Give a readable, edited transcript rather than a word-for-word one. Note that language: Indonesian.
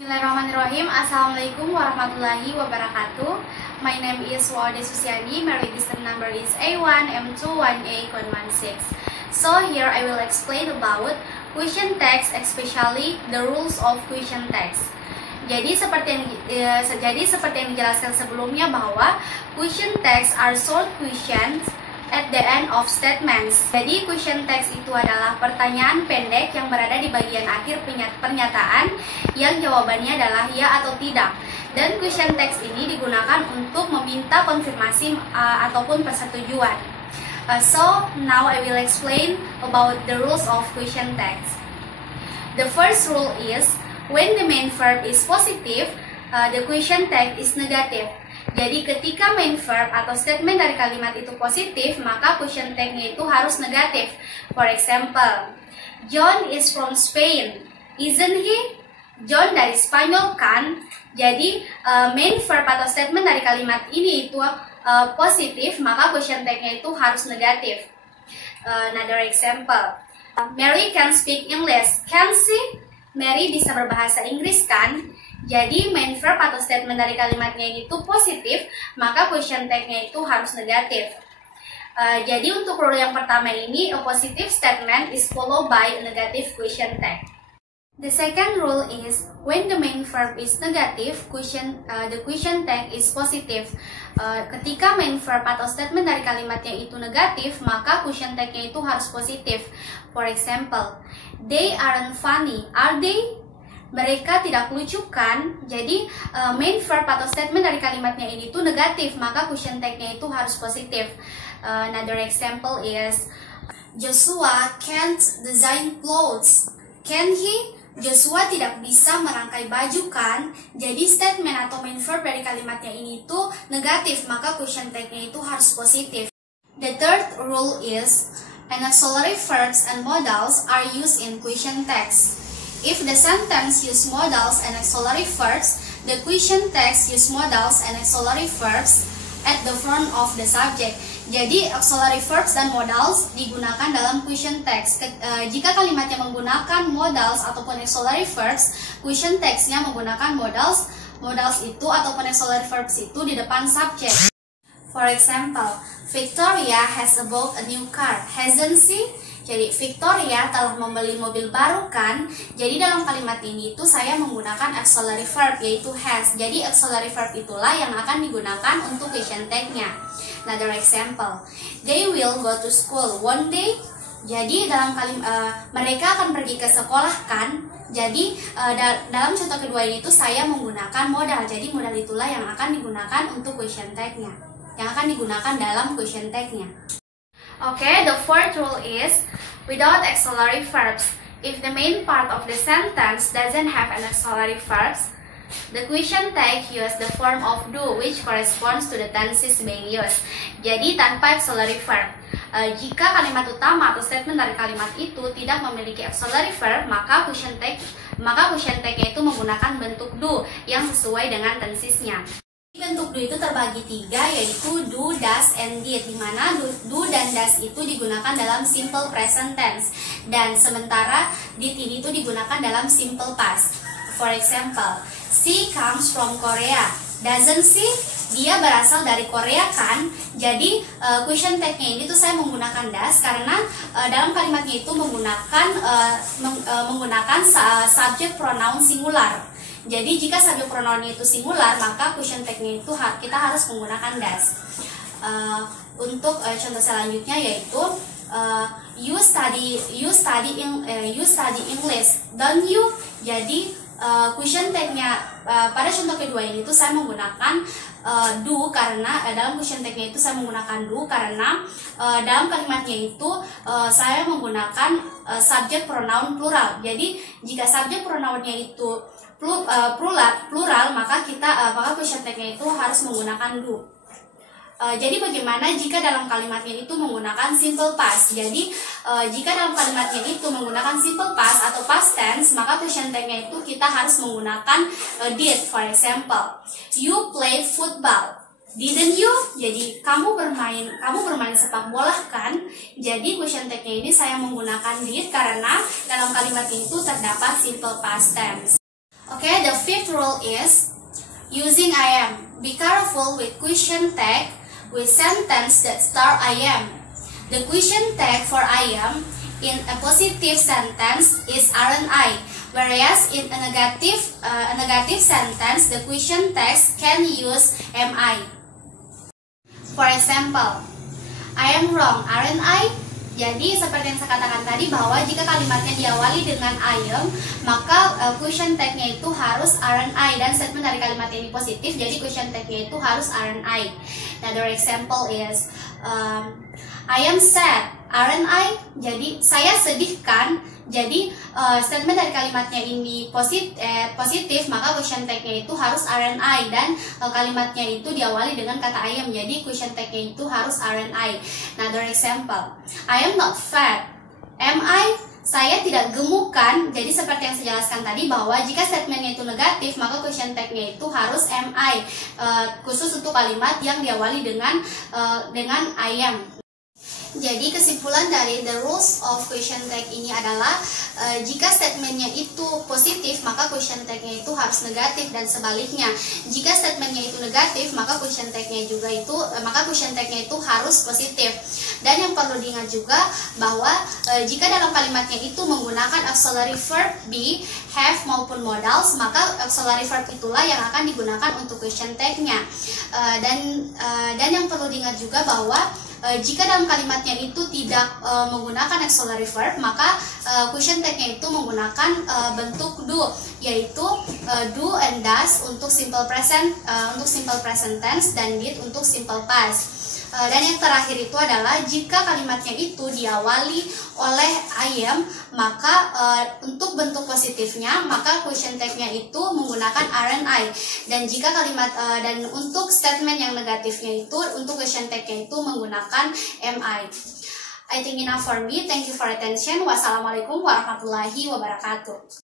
Bismillahirrahmanirrahim. Assalamualaikum warahmatullahi wabarakatuh. My name is Waude Susiani. My register number is A1M218.16. So here I will explain about question text, especially the rules of question text. Jadi seperti yang dijelaskan sebelumnya bahwa question text are short questions at the end of statements. Jadi question text itu adalah pertanyaan pendek yang berada di bagian akhir pernyataan yang jawabannya adalah ya atau tidak. Dan question text ini digunakan untuk meminta konfirmasi ataupun persetujuan. So now I will explain about the rules of question text. The first rule is when the main verb is positive, the question text is negative. Jadi ketika main verb atau statement dari kalimat itu positif, maka question text-nya itu harus negatif. For example, John is from Spain, isn't he? John dari Spanyol kan? Jadi main verb atau statement dari kalimat ini itu positif, maka question text-nya itu harus negatif. Another example, Mary can speak English, can she? Mary bisa berbahasa Inggris kan? Jadi main verb atau statement dari kalimatnya itu positif, maka question text-nya itu harus negatif. Jadi untuk rule yang pertama ini, a positive statement is followed by a negative question text. The second rule is when the main verb is negative, the question text is positive. Ketika main verb atau statement dari kalimatnya itu negatif, maka question text-nya itu harus positif. For example, they aren't funny, are they? Mereka tidak lucu kan? Jadi main verb atau statement dari kalimatnya ini tuh negatif, maka question text-nya itu harus positif. Another example is Joshua can't design clothes, can he? Joshua tidak bisa merangkai baju kan? Jadi statement atau main verb dari kalimatnya ini tuh negatif, maka question text-nya itu harus positif. The third rule is an auxiliary verbs and modals are used in question text. If the sentence use modals and auxiliary verbs, the question text use modals and auxiliary verbs at the front of the subject. Jadi auxiliary verbs dan modals digunakan dalam question text. Jika kalimatnya menggunakan modals ataupun auxiliary verbs, question text-nya menggunakan modals itu ataupun auxiliary verbs itu di depan subject. For example, Victoria has bought a new car, hasn't she? Jadi Victoria telah membeli mobil baru kan? Jadi dalam kalimat ini itu saya menggunakan auxiliary verb yaitu has. Jadi auxiliary verb itulah yang akan digunakan untuk question text-nya. Another example, they will go to school one day. Jadi dalam mereka akan pergi ke sekolah kan? Jadi dalam contoh kedua ini itu saya menggunakan modal. Jadi modal itulah yang akan digunakan untuk question text-nya, yang akan digunakan dalam question text-nya. Okay, the fourth rule is without auxiliary verbs. If the main part of the sentence doesn't have an auxiliary verbs, the question text use the form of do, which corresponds to the tenses being used. Jadi tanpa auxiliary verb. Jika kalimat utama atau statement dari kalimat itu tidak memiliki auxiliary verb, maka question text-nya itu menggunakan bentuk do yang sesuai dengan tensesnya. Bentuk do itu terbagi tiga, yaitu do, does, and did, di mana do dan does itu digunakan dalam simple present tense, dan sementara did ini tuh digunakan dalam simple past. For example, she comes from Korea, doesn't she? Dia berasal dari Korea kan? Jadi question text-nya ini tuh saya menggunakan does karena dalam kalimatnya itu menggunakan subject pronoun singular. Jadi jika subjek pronounnya itu singular, maka question text-nya itu kita harus menggunakan does. Untuk contoh selanjutnya yaitu you study English, don't you? Jadi question text-nya pada contoh kedua ini tuh saya menggunakan do karena dalam question text-nya itu saya menggunakan do karena dalam kalimatnya itu saya menggunakan subject pronoun plural. Jadi jika subject pronounnya itu plural, maka question text-nya itu harus menggunakan do. Jadi bagaimana jika dalam kalimatnya itu menggunakan simple past? Jadi jika dalam kalimatnya itu menggunakan simple past atau past tense, maka question text-nya itu kita harus menggunakan did. For example, you played football, didn't you? Jadi kamu bermain sepak bola kan? Jadi question text-nya ini saya menggunakan did karena dalam kalimat itu terdapat simple past tense. Okay, the fifth rule is using I am. Be careful with question tag with sentence that start I am. The question tag for I am in a positive sentence is aren't I, whereas in a negative sentence the question text can use am I. For example, I am wrong, aren't I? Jadi seperti yang saya katakan tadi bahwa jika kalimatnya diawali dengan I am, maka question tag-nya itu harus aren't I, dan statement dari kalimat ini positif, jadi question tag-nya itu harus aren't I. Another example is I am sad, aren't I? Jadi saya sedih kan? Jadi statement dari kalimatnya ini positif, maka question tag-nya itu harus aren't I, dan kalimatnya itu diawali dengan kata I am, jadi question tag-nya itu harus aren't I. Another example, I am not fat, am I? Saya tidak gemuk kan? Jadi seperti yang saya jelaskan tadi bahwa jika statementnya itu negatif, maka question tag-nya itu harus am I, khusus untuk kalimat yang diawali dengan I am. Jadi kesimpulan dari the rules of question tag ini adalah jika statementnya itu positif, maka question tag-nya itu harus negatif, dan sebaliknya jika statementnya itu negatif, maka question tag-nya itu harus positif. Dan yang perlu diingat juga bahwa jika dalam kalimatnya itu menggunakan auxiliary verb be, have maupun modals, maka auxiliary verb itulah yang akan digunakan untuk question tag-nya. Dan yang perlu diingat juga bahwa jika dalam kalimatnya itu tidak menggunakan auxiliary verb, maka question tag-nya itu menggunakan bentuk do, yaitu do and does untuk simple present tense, dan did untuk simple past. Dan yang terakhir itu adalah jika kalimatnya itu diawali oleh I am, maka untuk bentuk positifnya maka question tag-nya itu menggunakan aren't I, dan jika dan untuk statement yang negatifnya itu untuk question tag-nya itu menggunakan am I. I think enough for me. Thank you for attention. Wassalamualaikum warahmatullahi wabarakatuh.